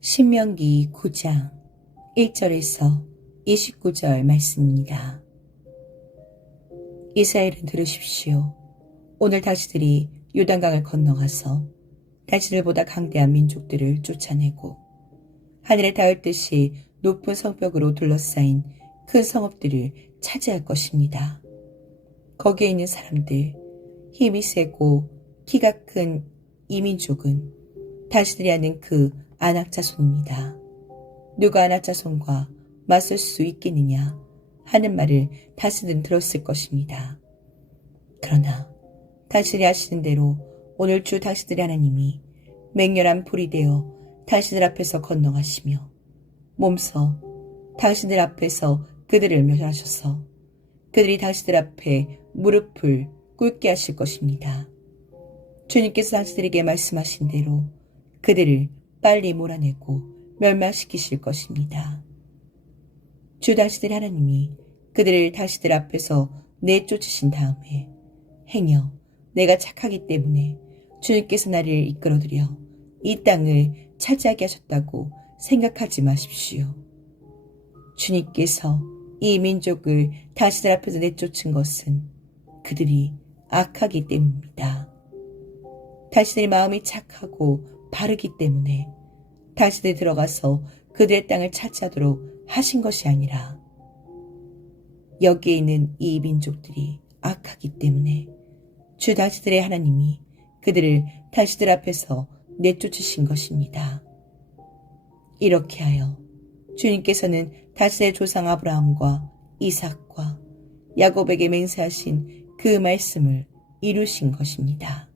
신명기 9장 1절에서 29절 말씀입니다. 이스라엘은 들으십시오. 오늘 다시들이 요단강을 건너가서 다시들보다 강대한 민족들을 쫓아내고 하늘에 닿을 듯이 높은 성벽으로 둘러싸인 큰 성읍들을 차지할 것입니다. 거기에 있는 사람들, 힘이 세고 키가 큰 이민족은 다시들이 하는 그 아낙 자손입니다. 누가 아낙 자손과 맞설 수 있겠느냐 하는 말을 다시는 들었을 것입니다. 그러나 다시들이 하시는 대로 오늘 주 당신들의 하나님이 맹렬한 불이 되어 당신들 앞에서 건너가시며 몸서 당신들 앞에서 그들을 멸하셔서 그들이 당신들 앞에 무릎을 꿇게 하실 것입니다. 주님께서 당신들에게 말씀하신 대로 그들을 빨리 몰아내고 멸망시키실 것입니다. 주 당신들의 하나님이 그들을 당신들 앞에서 내쫓으신 다음에 행여 내가 착하기 때문에 주님께서 나를 이끌어들여 이 땅을 차지하게 하셨다고 생각하지 마십시오. 주님께서 이 민족을 당신들 앞에서 내쫓은 것은 그들이 악하기 때문입니다. 당신들의 마음이 착하고 바르기 때문에 당신들이 들어가서 그들의 땅을 차지하도록 하신 것이 아니라 여기에 있는 이 민족들이 악하기 때문에 주 당신들의 하나님이 그들을 당신들 앞에서 내쫓으신 것입니다. 이렇게 하여 주님께서는 다시의 조상 아브라함과 이삭과 야곱에게 맹세하신 그 말씀을 이루신 것입니다.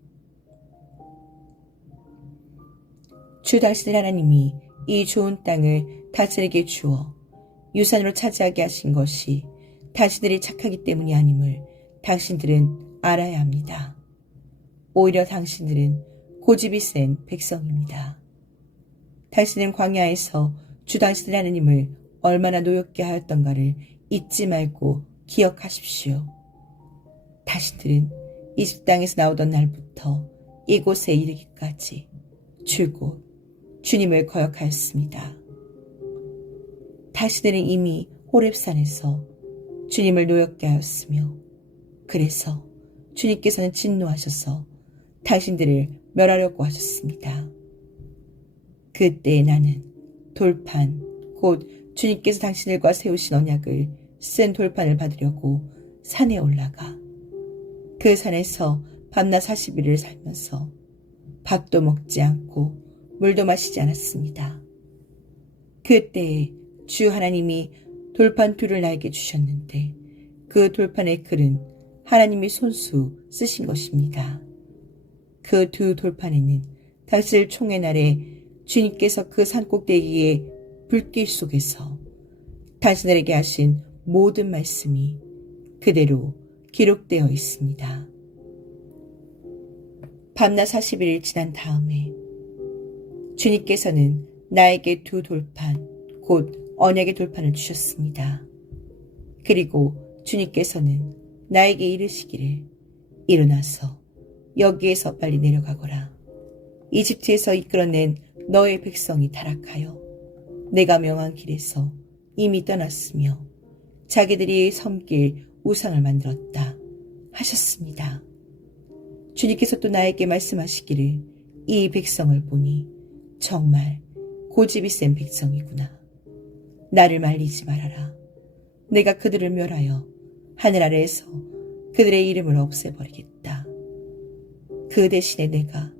주 다시들 하나님이 이 좋은 땅을 다스에게 주어 유산으로 차지하게 하신 것이 다시들이 착하기 때문이 아님을 당신들은 알아야 합니다. 오히려 당신들은 고집이 센 백성입니다. 당신은 광야에서 주 당신들 하나님을 얼마나 노엽게 하였던가를 잊지 말고 기억하십시오. 당신들은 이집 땅에서 나오던 날부터 이곳에 이르기까지 줄곧 주님을 거역하였습니다. 당신들은 이미 호랩산에서 주님을 노엽게 하였으며 그래서 주님께서는 진노하셔서 당신들을 멸하려고 하셨습니다. 그때 나는 돌판, 곧 주님께서 당신들과 세우신 언약을 쓴 돌판을 받으려고 산에 올라가 그 산에서 밤낮 40일을 살면서 밥도 먹지 않고 물도 마시지 않았습니다. 그때에 주 하나님이 돌판 둘을 나에게 주셨는데 그 돌판의 글은 하나님이 손수 쓰신 것입니다. 그 두 돌판에는 다슬 총의 날에 주님께서 그 산꼭대기에 불길 속에서 당신들에게 하신 모든 말씀이 그대로 기록되어 있습니다. 밤낮 40일 지난 다음에 주님께서는 나에게 두 돌판, 곧 언약의 돌판을 주셨습니다. 그리고 주님께서는 나에게 이르시기를 일어나서 여기에서 빨리 내려가거라. 이집트에서 이끌어낸 너의 백성이 타락하여 내가 명한 길에서 이미 떠났으며 자기들이 섬길 우상을 만들었다 하셨습니다. 주님께서 또 나에게 말씀하시기를 이 백성을 보니 정말 고집이 센 백성이구나. 나를 말리지 말아라. 내가 그들을 멸하여 하늘 아래에서 그들의 이름을 없애버리겠다. 그 대신에 내가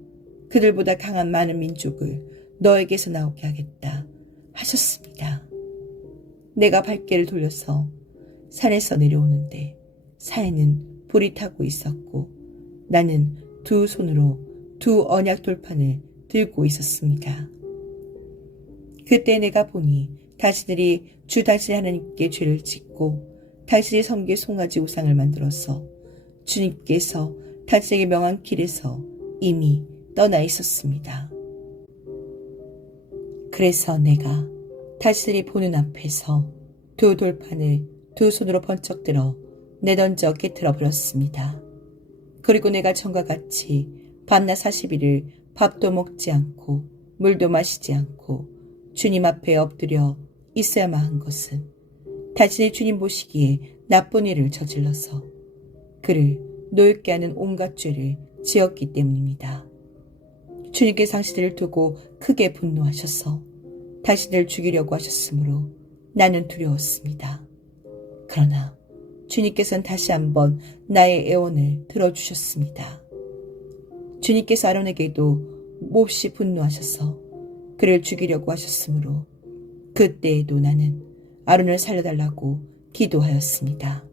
그들보다 강한 많은 민족을 너에게서 나오게 하겠다 하셨습니다. 내가 발길을 돌려서 산에서 내려오는데 산에는 불이 타고 있었고 나는 두 손으로 두 언약 돌판을 들고 있었습니다. 그때 내가 보니 다시들이 주 다시 하나님께 죄를 짓고 다시의 섬기 송아지 우상을 만들어서 주님께서 다시에게 명한 길에서 이미 떠나 있었습니다. 그래서 내가 다시들이 보는 앞에서 두 돌판을 두 손으로 번쩍 들어 내던져 깨뜨려 버렸습니다. 그리고 내가 전과 같이 밤낮 40일을 밥도 먹지 않고 물도 마시지 않고 주님 앞에 엎드려 있어야만 한 것은 자신이 주님 보시기에 나쁜 일을 저질러서 그를 노엽게 하는 온갖 죄를 지었기 때문입니다. 주님께서 당신들을 두고 크게 분노하셔서 당신들을 죽이려고 하셨으므로 나는 두려웠습니다. 그러나 주님께서는 다시 한번 나의 애원을 들어주셨습니다. 주님께서 아론에게도 몹시 분노하셔서 그를 죽이려고 하셨으므로 그때에도 나는 아론을 살려달라고 기도하였습니다.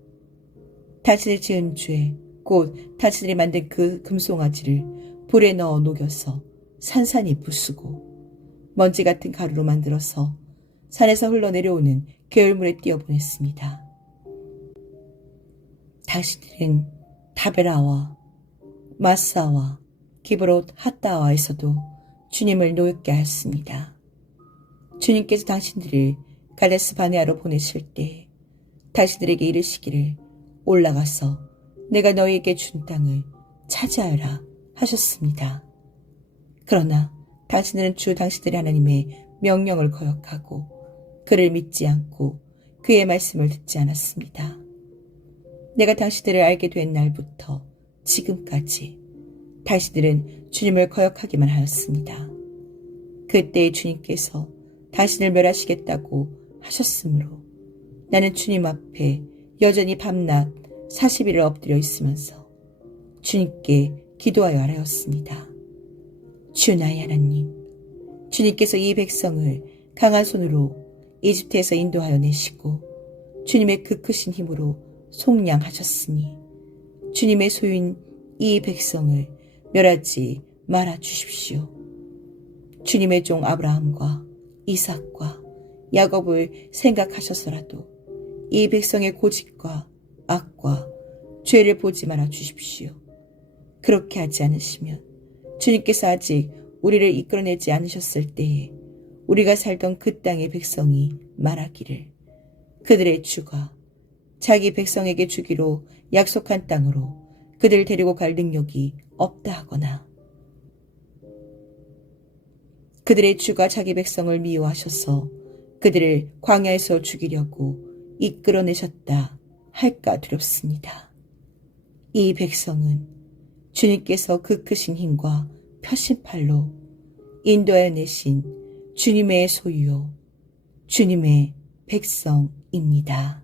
당신을 지은 죄, 곧 당신들이 만든 그 금송아지를 불에 넣어 녹여서 산산이 부수고 먼지 같은 가루로 만들어서 산에서 흘러내려오는 계열물에 띄어보냈습니다. 당신들은 다베라와 마사와 기브롯 핫다와에서도 주님을 노엽게 하였습니다. 주님께서 당신들을 가데스 바네아로 보내실 때 당신들에게 이르시기를 올라가서 내가 너희에게 준 땅을 차지하여라 하셨습니다. 그러나 당신들은 주 당신들의 하나님의 명령을 거역하고 그를 믿지 않고 그의 말씀을 듣지 않았습니다. 내가 당신들을 알게 된 날부터 지금까지 당신들은 주님을 거역하기만 하였습니다. 그때 주님께서 당신을 멸하시겠다고 하셨으므로 나는 주님 앞에 여전히 밤낮 40일을 엎드려 있으면서 주님께 기도하여 하였습니다. 주 나의 하나님, 주님께서 이 백성을 강한 손으로 이집트에서 인도하여 내시고 주님의 그 크신 힘으로 속량하셨으니 주님의 소유인 이 백성을 멸하지 말아 주십시오. 주님의 종 아브라함과 이삭과 야곱을 생각하셔서라도 이 백성의 고집과 악과 죄를 보지 말아 주십시오. 그렇게 하지 않으시면 주님께서 아직 우리를 이끌어내지 않으셨을 때에 우리가 살던 그 땅의 백성이 말하기를 그들의 주가 자기 백성에게 주기로 약속한 땅으로 그들을 데리고 갈 능력이 없다 하거나 그들의 주가 자기 백성을 미워하셔서 그들을 광야에서 죽이려고 이끌어내셨다 할까 두렵습니다. 이 백성은 주님께서 그 크신 힘과 표심팔로 인도하여 내신 주님의 소유요, 주님의 백성입니다.